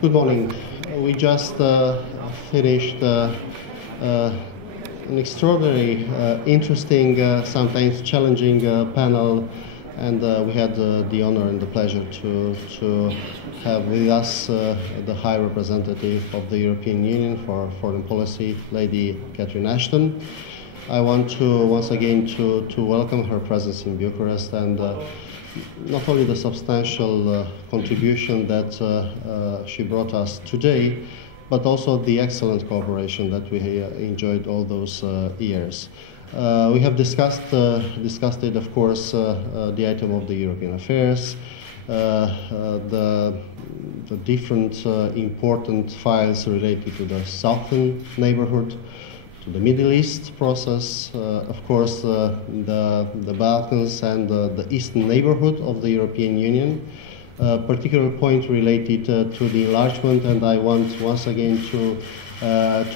Good morning. We just finished an extraordinary, interesting, sometimes challenging panel, and we had the honor and the pleasure to have with us the High Representative of the European Union for Foreign Policy, Lady Catherine Ashton. I want to once again to welcome her presence in Bucharest and not only the substantial contribution that she brought us today, but also the excellent cooperation that we enjoyed all those years. We have discussed it, of course, the item of the European affairs, the different important files related to the southern neighborhood, to the Middle East process, of course, the Balkans and the eastern neighborhood of the European Union. Particular point related to the enlargement, and I want once again to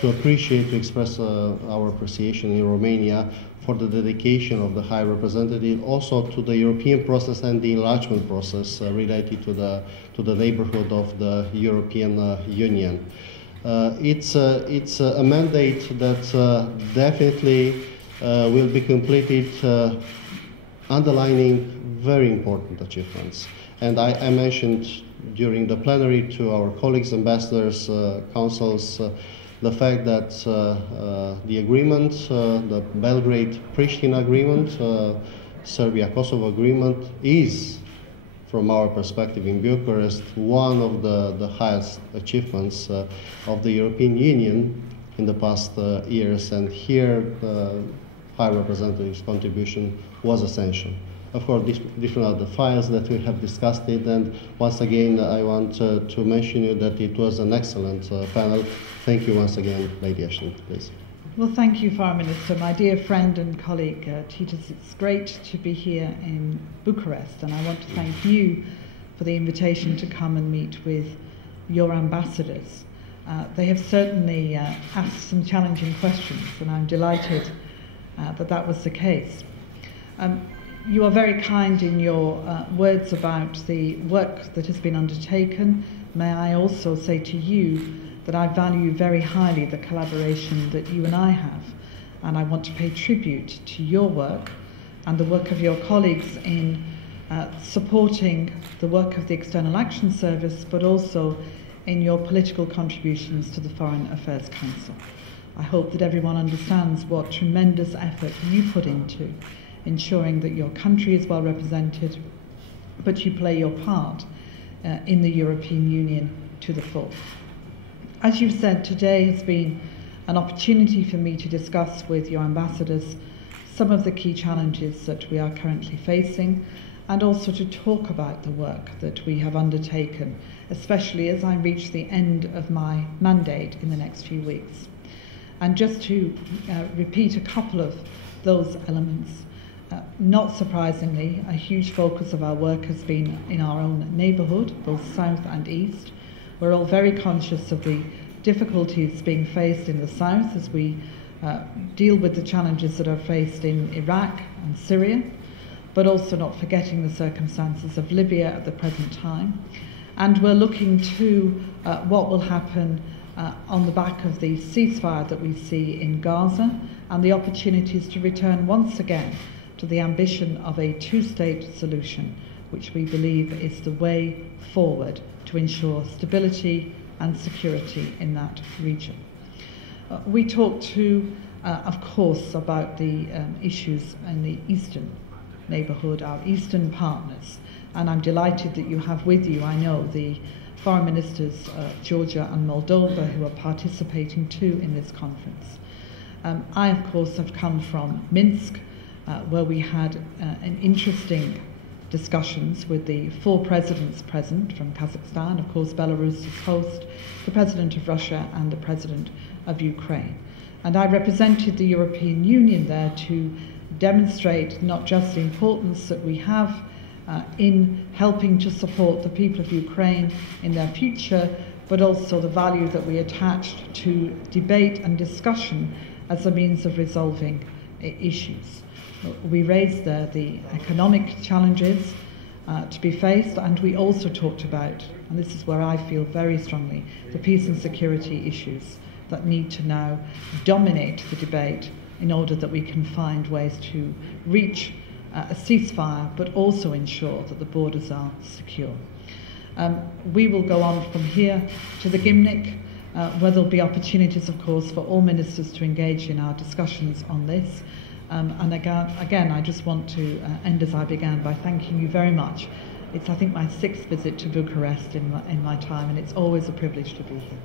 appreciate, to express our appreciation in Romania for the dedication of the High Representative also to the European process and the enlargement process related to the neighborhood of the European Union. It's a mandate that definitely will be completed, underlining very important achievements. And I mentioned during the plenary to our colleagues, ambassadors, councils, the fact that the agreement, the Belgrade-Pristina agreement, Serbia-Kosovo agreement is, from our perspective in Bucharest, one of the highest achievements of the European Union in the past years. And here, the High Representative's contribution was essential. Of course, different other files that we have discussed it, and once again, I want to mention you that it was an excellent panel. Thank you once again, Lady Ashton, please. Well, thank you, Foreign Minister. My dear friend and colleague, Titus, it's great to be here in Bucharest, and I want to thank you for the invitation to come and meet with your ambassadors. They have certainly asked some challenging questions, and I'm delighted that was the case. You are very kind in your words about the work that has been undertaken. May I also say to you that I value very highly the collaboration that you and I have, and I want to pay tribute to your work and the work of your colleagues in supporting the work of the External Action Service, but also in your political contributions to the Foreign Affairs Council. I hope that everyone understands what tremendous effort you put into ensuring that your country is well represented, but you play your part in the European Union to the full. As you've said, today has been an opportunity for me to discuss with your ambassadors some of the key challenges that we are currently facing, and also to talk about the work that we have undertaken, especially as I reach the end of my mandate in the next few weeks. And just to repeat a couple of those elements, not surprisingly, a huge focus of our work has been in our own neighbourhood, both south and east. We're all very conscious of the difficulties being faced in the south as we deal with the challenges that are faced in Iraq and Syria, but also not forgetting the circumstances of Libya at the present time. And we're looking to what will happen on the back of the ceasefire that we see in Gaza and the opportunities to return once again to the ambition of a two-state solution, which we believe is the way forward to ensure stability and security in that region. We talked too, of course, about the issues in the eastern neighbourhood, our eastern partners, and I'm delighted that you have with you, I know, the foreign ministers Georgia and Moldova who are participating too in this conference. I, of course, have come from Minsk, where we had an interesting discussions with the four presidents present from Kazakhstan, of course Belarus is host, the President of Russia and the President of Ukraine. And I represented the European Union there to demonstrate not just the importance that we have in helping to support the people of Ukraine in their future, but also the value that we attached to debate and discussion as a means of resolving issues. We raised there the economic challenges, to be faced, and we also talked about, and this is where I feel very strongly, the peace and security issues that need to now dominate the debate in order that we can find ways to reach a ceasefire, but also ensure that the borders are secure. We will go on from here to the Gymnich, where there will be opportunities, of course, for all ministers to engage in our discussions on this. And again, I just want to end as I began by thanking you very much. It's, I think, my 6th visit to Bucharest in my time, and it's always a privilege to be here.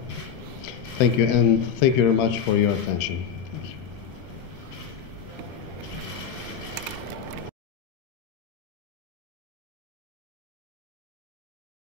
Thank you, and thank you very much for your attention.